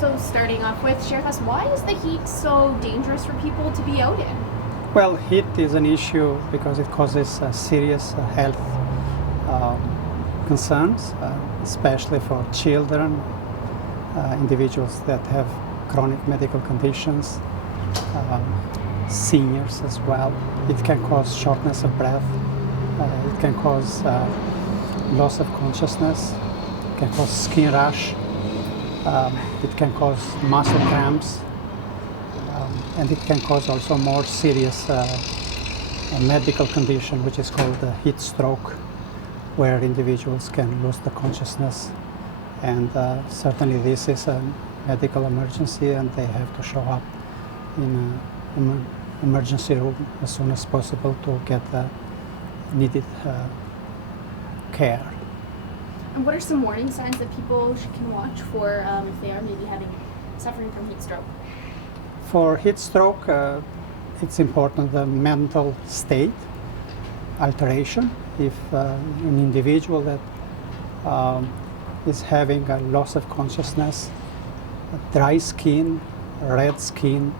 So starting off with, share with us, why is the heat so dangerous for people to be out in? Well, heat is an issue because it causes serious health concerns, especially for children, individuals that have chronic medical conditions, seniors as well. It can cause shortness of breath. It can cause loss of consciousness. It can cause skin rash. It can cause muscle cramps. And it can cause also more serious medical condition, which is called heat stroke, where individuals can lose the consciousness. And certainly this is a medical emergency, and they have to show up in an emergency room as soon as possible to get needed care. And what are some warning signs that people can watch for if they are maybe suffering from heat stroke? For heat stroke, it's important the mental state alteration. If an individual that is having a loss of consciousness, dry skin, red skin,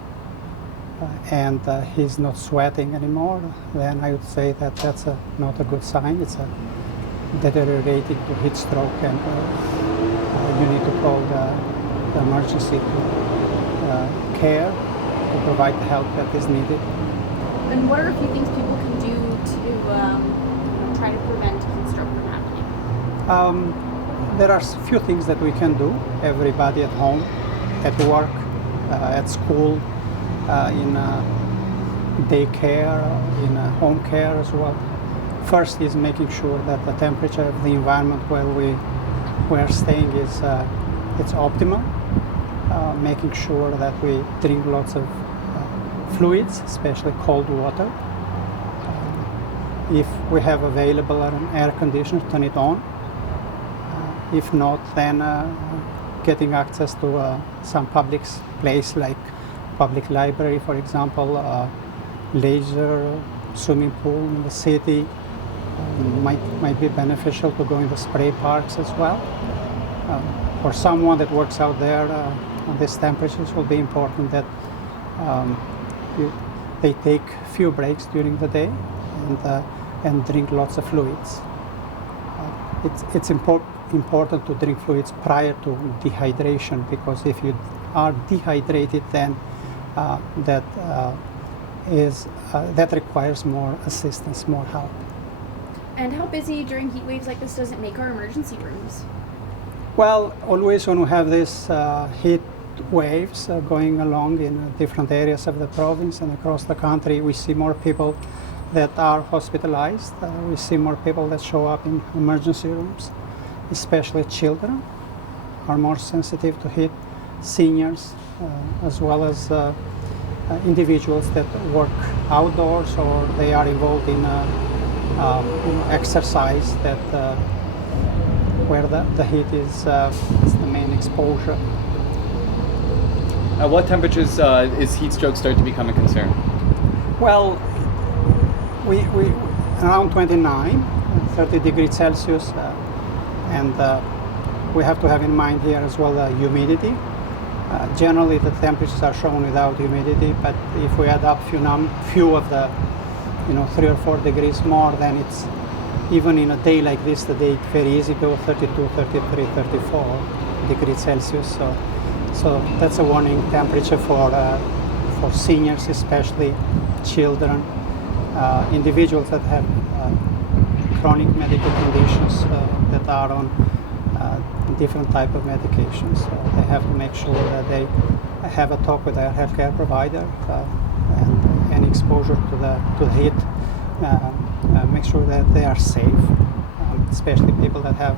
and he's not sweating anymore, then I would say that that's not a good sign. It's a deteriorating to heat stroke, and you need to call the emergency care to provide the help that is needed. And what are a few things people can do to try to prevent heat stroke from happening? There are a few things that we can do. Everybody at home, at work, at school, in daycare, in home care as well. First is making sure that the temperature of the environment where we're staying is it's optimal. Making sure that we drink lots of fluids, especially cold water. If we have available an air conditioner, turn it on. If not, then getting access to some public place like public library, for example, leisure swimming pool in the city. Might be beneficial to go in the spray parks as well. For someone that works out there, these temperatures will be important that they take few breaks during the day and drink lots of fluids. It's important to drink fluids prior to dehydration, because if you are dehydrated, then that requires more assistance, more help. And how busy during heat waves like this does it make our emergency rooms? Well, always when we have these heat waves going along in different areas of the province and across the country, we see more people that are hospitalized. We see more people that show up in emergency rooms, especially children are more sensitive to heat, seniors, as well as individuals that work outdoors or they are involved in exercise that where the heat is the main exposure. At what temperatures is heat stroke starting to become a concern? Well, we around 29, 30 degrees Celsius, and we have to have in mind here as well the humidity. Generally, the temperatures are shown without humidity, but if we add up few of the 3 or 4 degrees more, then it's even in a day like this, the day very easy go 32, 33, 34 degrees Celsius. So that's a warning temperature for seniors, especially children, individuals that have chronic medical conditions that are on different type of medications. So they have to make sure that they have a talk with their healthcare provider and any exposure to the heat. Make sure that they are safe, especially people that have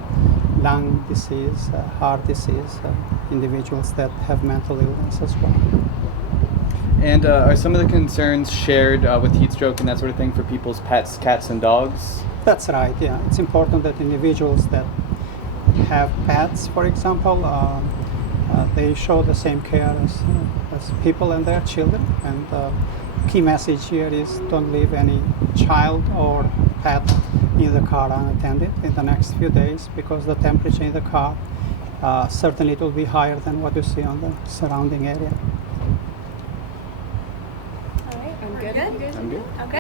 lung disease, heart disease, individuals that have mental illness as well. And are some of the concerns shared with heat stroke and that sort of thing for people's pets, cats and dogs? That's right, yeah. It's important that individuals that have pets, for example, they show the same care as people and their children. And key message here is don't leave any child or pet in the car unattended in the next few days, because the temperature in the car certainly it will be higher than what you see on the surrounding area. All right. I'm we're good. good. You guys I'm good. Okay.